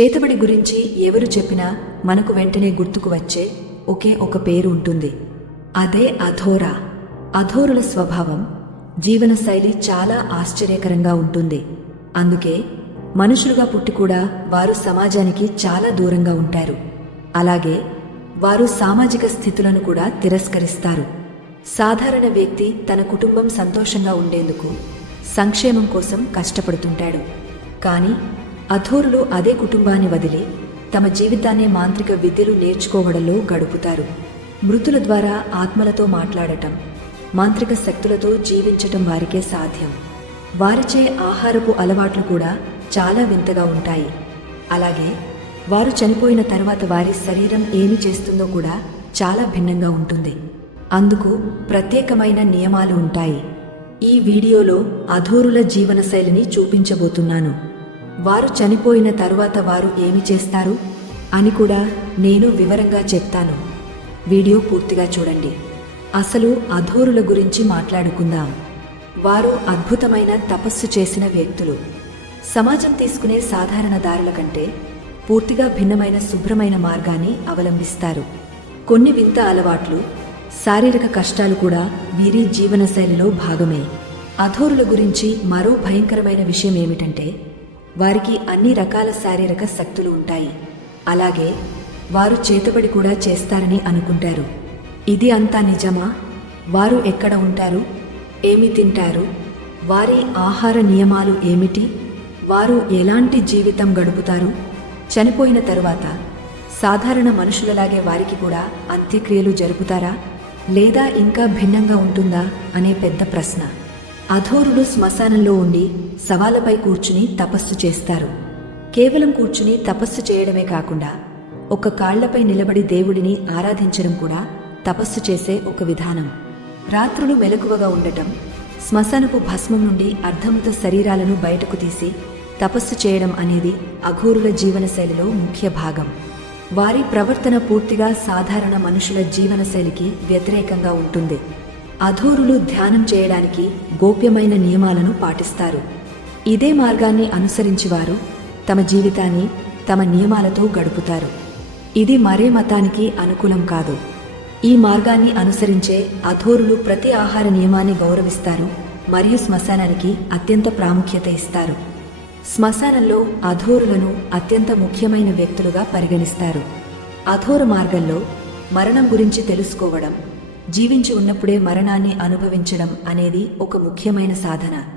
చేతబడి గురించి ఎవరు చెప్పినా మనకు వెంటనే గుర్తుకు వచ్చే ఒకే ఒక పేరు ఉంటుంది. అదే అధోరా. అధోరుల స్వభావం, జీవనశైలి చాలా ఆశ్చర్యకరంగా ఉంటుంది. అందుకే మనుషులుగా పుట్టి కూడా వారు సమాజానికి చాలా దూరంగా ఉంటారు. అలాగే వారు సామాజిక స్థితులను కూడా తిరస్కరిస్తారు. సాధారణ వ్యక్తి తన కుటుంబం సంతోషంగా ఉండేందుకు, సంక్షేమం కోసం కష్టపడుతుంటాడు. కానీ అధోరులు అదే కుటుంబాన్ని వదిలి తమ జీవితాన్ని మాంత్రిక విద్యలు నేర్చుకోవడంలో గడుపుతారు. మృతుల ద్వారా ఆత్మలతో మాట్లాడటం, మాంత్రిక శక్తులతో జీవించటం వారికే సాధ్యం. వారిచే ఆహారపు అలవాట్లు కూడా చాలా వింతగా ఉంటాయి. అలాగే వారు చనిపోయిన తర్వాత వారి శరీరం ఏమి చేస్తుందో కూడా చాలా భిన్నంగా ఉంటుంది. అందుకు ప్రత్యేకమైన నియమాలు ఉంటాయి. ఈ వీడియోలో అధోరుల జీవనశైలిని చూపించబోతున్నాను. వారు చనిపోయిన తరువాత వారు ఏమి చేస్తారు అని కూడా నేను వివరంగా చెప్తాను. వీడియో పూర్తిగా చూడండి. అసలు అధోరుల గురించి మాట్లాడుకుందాం. వారు అద్భుతమైన తపస్సు చేసిన వ్యక్తులు. సమాజం తీసుకునే సాధారణ దారుల కంటే పూర్తిగా భిన్నమైన శుభ్రమైన మార్గాన్ని అవలంబిస్తారు. కొన్ని వింత అలవాట్లు, శారీరక కష్టాలు కూడా వీరి జీవనశైలిలో భాగమే. అధోరుల గురించి మరో భయంకరమైన విషయం ఏమిటంటే వారికి అన్ని రకాల శారీరక శక్తులు ఉంటాయి. అలాగే వారు చేతబడి కూడా చేస్తారని అనుకుంటారు. ఇది అంతా నిజమా? వారు ఎక్కడ ఉంటారు? ఏమి తింటారు? వారి ఆహార నియమాలు ఏమిటి? వారు ఎలాంటి జీవితం గడుపుతారు? చనిపోయిన తరువాత సాధారణ మనుషులలాగే వారికి కూడా అంత్యక్రియలు జరుపుతారా, లేదా ఇంకా భిన్నంగా ఉంటుందా అనే పెద్ద ప్రశ్న. అధోరులు శ్మశానంలో ఉండి శవాలపై కూర్చుని తపస్సు చేస్తారు. కేవలం కూర్చుని తపస్సు చేయడమే కాకుండా ఒక కాళ్లపై నిలబడి దేవుడిని ఆరాధించడం కూడా తపస్సు చేసే ఒక విధానం. రాత్రులు మెలకువగా ఉండటం, శ్మశానపు భస్మం నుండి అర్ధమృత శరీరాలను బయటకు తీసి తపస్సు చేయడం అనేది అఘోరుల జీవనశైలిలో ముఖ్య భాగం. వారి ప్రవర్తన పూర్తిగా సాధారణ మనుషుల జీవనశైలికి వ్యతిరేకంగా ఉంటుంది. అధోరులు ధ్యానం చేయడానికి గోప్యమైన నియమాలను పాటిస్తారు. ఇదే మార్గాన్ని అనుసరించి వారు తమ జీవితాన్ని తమ నియమాలతో గడుపుతారు. ఇది మరే మతానికి అనుకూలం కాదు. ఈ మార్గాన్ని అనుసరించే అధోరులు ప్రతి ఆహార నియమాన్ని గౌరవిస్తారు మరియు శ్మశానానికి అత్యంత ప్రాముఖ్యత ఇస్తారు. శ్మశానంలో అధోరులను అత్యంత ముఖ్యమైన వ్యక్తులుగా పరిగణిస్తారు. అధోర మార్గంలో మరణం గురించి తెలుసుకోవడం, జీవించి ఉన్నప్పుడే మరణాన్ని అనుభవించడం అనేది ఒక ముఖ్యమైన సాధన.